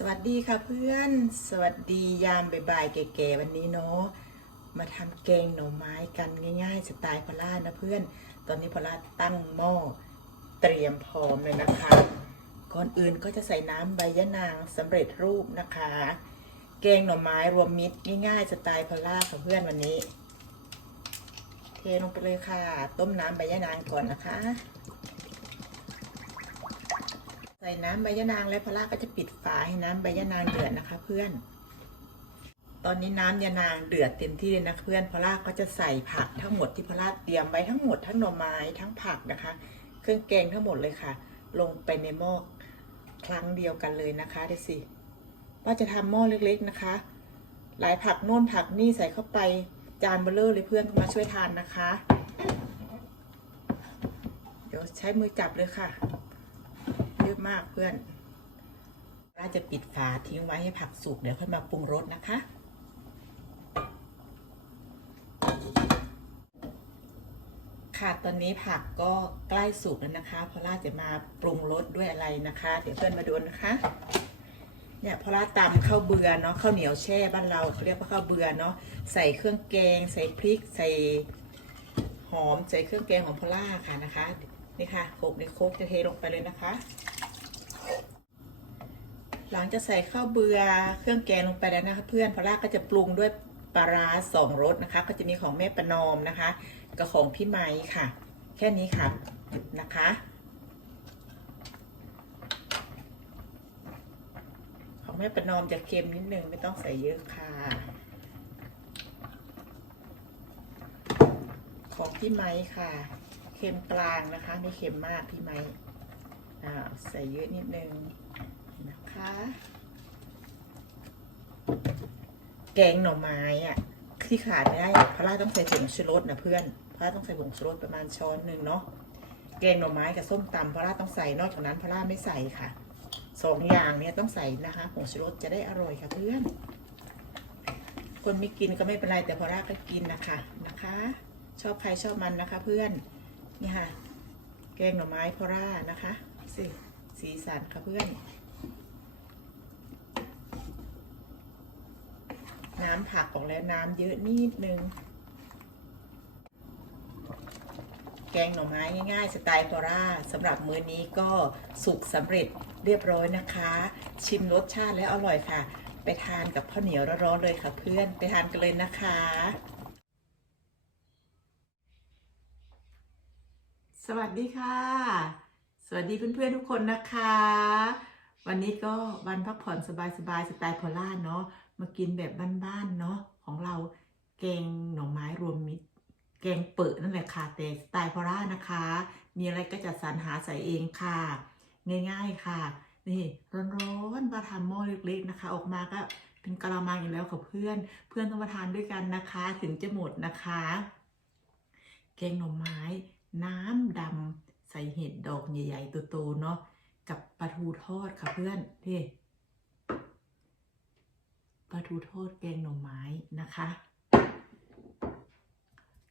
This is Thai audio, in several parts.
สวัสดีค่ะเพื่อน สวัสดียามบ่ายๆแก่ๆวันนี้เนาะ มาทำแกงหน่อไม้กันง่ายๆสไตล์พอล่านะเพื่อน ตอนนี้พอล่าตั้งหม้อเตรียมพร้อมเลยนะคะ ก่อนอื่นก็จะใส่น้ำใบยะนางสำเร็จรูปนะคะ แกงหน่อไม้รวมมิตรง่ายๆสไตล์พอล่าค่ะเพื่อนวันนี้ เทลงไปเลยค่ะ ต้มน้ำใบยะนางก่อนนะคะ ส่น้ำใบยะนางแล้วพล่าก็จะปิดฝาให้น้ำใบยะนางเดือดนะคะ เพื่อน ตอนนี้น้ำยะนางเดือดเต็มที่เลยนะเพื่อนพล่าก็จะใส่ผักทั้งหมดที่พล่าเตรียมไว้ทั้งหมดทั้งหน่อไม้ทั้งผักนะคะ เครื่องแกงทั้งหมดเลยค่ะ ลงไปในหม้อครั้งเดียวกันเลยนะคะเดี๋ยวสิว่าจะทำหม้อเล็กๆนะคะ หลายผักโน่นผักนี่ใส่เข้าไปจานเบลเลอร์เลยเพื่อนมาช่วยทานนะคะ เดี๋ยวใช้มือจับเลยค่ะ เยอะมากเพื่อนเราจะปิดฝาทิ้งไว้ให้ผักสุกเดี๋ยวค่อยมาปรุงรสนะคะ ค่ะตอนนี้ผักก็ใกล้สุกแล้วนะคะพอล่าจะมาปรุงรสด้วยอะไรนะคะ เดี๋ยวเพื่อนมาดูนะคะเนี่ยพอล่าตำข้าวเบื่อเนาะข้าวเหนียวแช่บ้านเราเขาเรียกว่าข้าวเบื่อเนาะใส่เครื่องแกง ใส่พริก ใส่หอมใส่เครื่องแกงของพอล่าค่ะนะคะ นี่ค่ะโขกในโคกจะเทลงไปเลยนะคะ หลังจะใส่ข้าวเบือเครื่องแกงลงไปแล้วนะคะ เพื่อนพอล่าก็จะปรุงด้วยปลาร้าสองรสนะคะ ก็จะมีของแม่ประนอมนะคะกับของพี่ไม้ค่ะ แค่นี้ค่ะนะคะของแม่ประนอมจะเค็มนิดนึงไม่ต้องใส่เยอะค่ะ ของพี่ไม้ค่ะ เค็มกลางนะคะ ไม่เค็มมากพี่ไม้อ่ใส่เยอะนิดนึง แกงหน่อไม้อะที่ขาดไม่ได้พระราต้องใส่ผงชูรสนะเพื่อนพระราต้องใส่ผงชูรสประมาณช้อนหนึ่งเนาะแกงหน่อไม้กับส้มตำพระราต้องใส่นอกจากนั้นพระราไม่ใส่ค่ะสองอย่างเนี่ยต้องใส่นะคะผงชูรสจะได้อร่อยค่ะเพื่อน คนไม่กินก็ไม่เป็นไรแต่พระราก็กินนะคะนะคะ ชอบใครชอบมันนะคะ เพื่อนนี่ค่ะ แกงหน่อไม้พอร่านะคะสิสีสันค่ะเพื่อน น้ำผักออกแล้วน้ำเยอะนิดนึง แกงหน่อไม้ง่ายๆ สไตล์พอร่าสำหรับมื้อนี้ก็สุกสำเร็จเรียบร้อยนะคะ ชิมรสชาติแล้วอร่อยค่ะ ไปทานกับข้าวเหนียวร้อนๆเลยค่ะเพื่อนไปทานกันเลยนะคะสวัสดีค่ะ สวัสดีเพื่อนๆทุกคนนะคะ วันนี้ก็วันพักผ่อนสบายๆสไตล์โพล่าเนาะ มากินแบบบ้านๆเนาะของเราแกงหน่อไม้รวมมิตรแกงเปิดนั่นแหละค่ะแต่สไตล์พล่านะคะ มีอะไรก็จัดสรรหาใส่เองค่ะ ง่ายๆค่ะ นี่ร้อนๆมาทำหม้อเล็กๆนะคะ ออกมาก็เป็นกะละมังอยู่แล้วกับเพื่อน เพื่อนต้องมาทานด้วยกันนะคะ ถึงจะหมดนะคะ แกงหน่อไม้ น้ำดำใส่เห็ดดอกใหญ่ๆโตๆเนาะกับปลาทูทอดค่ะเพื่อนนี่ ปลาทูโทอดแกงหน่อไม้นะคะ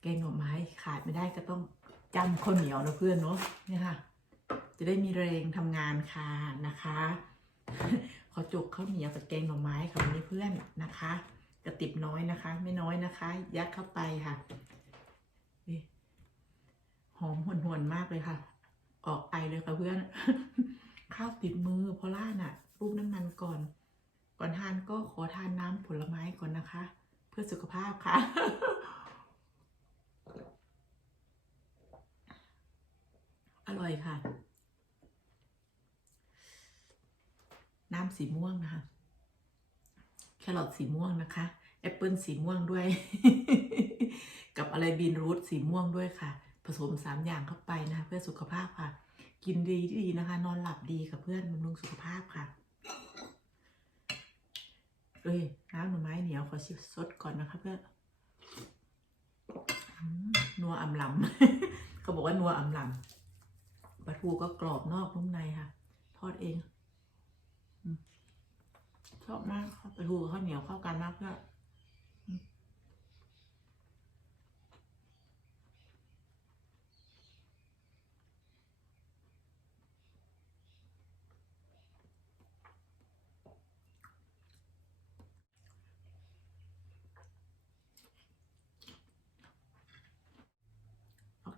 แกงหน่อไม้ขาดไม่ได้ก็ต้องจำข้าวเหนียวนะเพื่อนเนาะเนี่ยค่ะ จะได้มีแรงทำงานค่ะนะคะ ขอจุกข้าวเหนียวกับแกงหน่อไม้ค่ะวันนี้เพื่อนนะคะกระติบน้อยนะคะ ไม่น้อยนะคะ ยัดเข้าไปค่ะนี่หอมหวนๆมากเลยค่ะ ออกไอเลยค่ะเพื่อน ข้าวติดมือพราะล่าน่ะรูปน้ำมันก่อน ก่อนทานก็ขอทานน้ำผลไม้ก่อนนะคะ เพื่อสุขภาพค่ะ อร่อยค่ะ น้ำสีม่วงนะคะ แครอทสีม่วงนะคะ แอปเปิลสีม่วงด้วย กับอะไรบีนรูทสีม่วงด้วยค่ะ ผสมสามอย่างเข้าไปนะคะเพื่อสุขภาพค่ะ กินดีดีนะคะ นอนหลับดีค่ะเพื่อนบำรุงสุขภาพค่ะ เอ้ยน้ำหน่อไม้เหนียวขอชิมสดก่อนนะคะเพื่อนอืมนัวอ่ำลำเขาบอกว่านัวอ่ำลำปลาทูก็กรอบนอกนุ่มในค่ะ ทอดเองชอบมากปลาทูกับข้าวเหนียวเข้ากันมากเพื่อน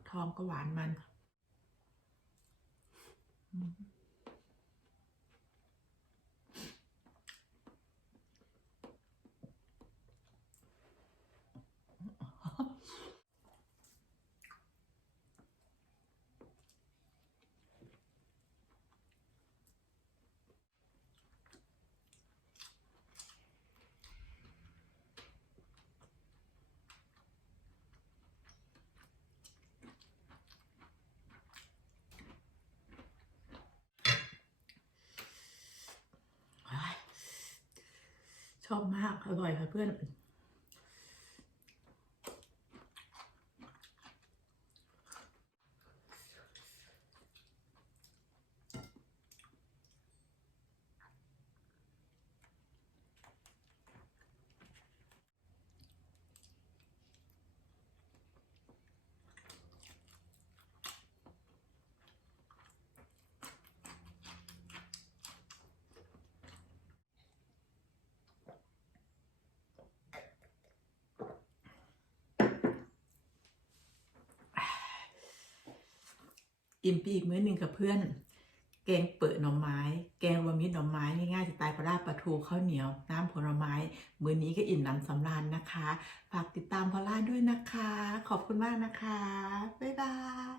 ทองก็หวานมัน ชอบมาก อร่อยค่ะเพื่อน อิ่มปีอีกมื้อหนึ่งกับเพื่อน แกงเปิดหน่อไม้ แกงรวมมิตรหน่อไม้ง่ายๆสไตล์ปลาร้าปลาทูข้าวเหนียว น้ำผลไม้ มื้อนี้ก็อิ่มหนำสำราญนะคะ ฝากติดตามพอลล่าด้วยนะคะ ขอบคุณมากนะคะ บ๊ายบาย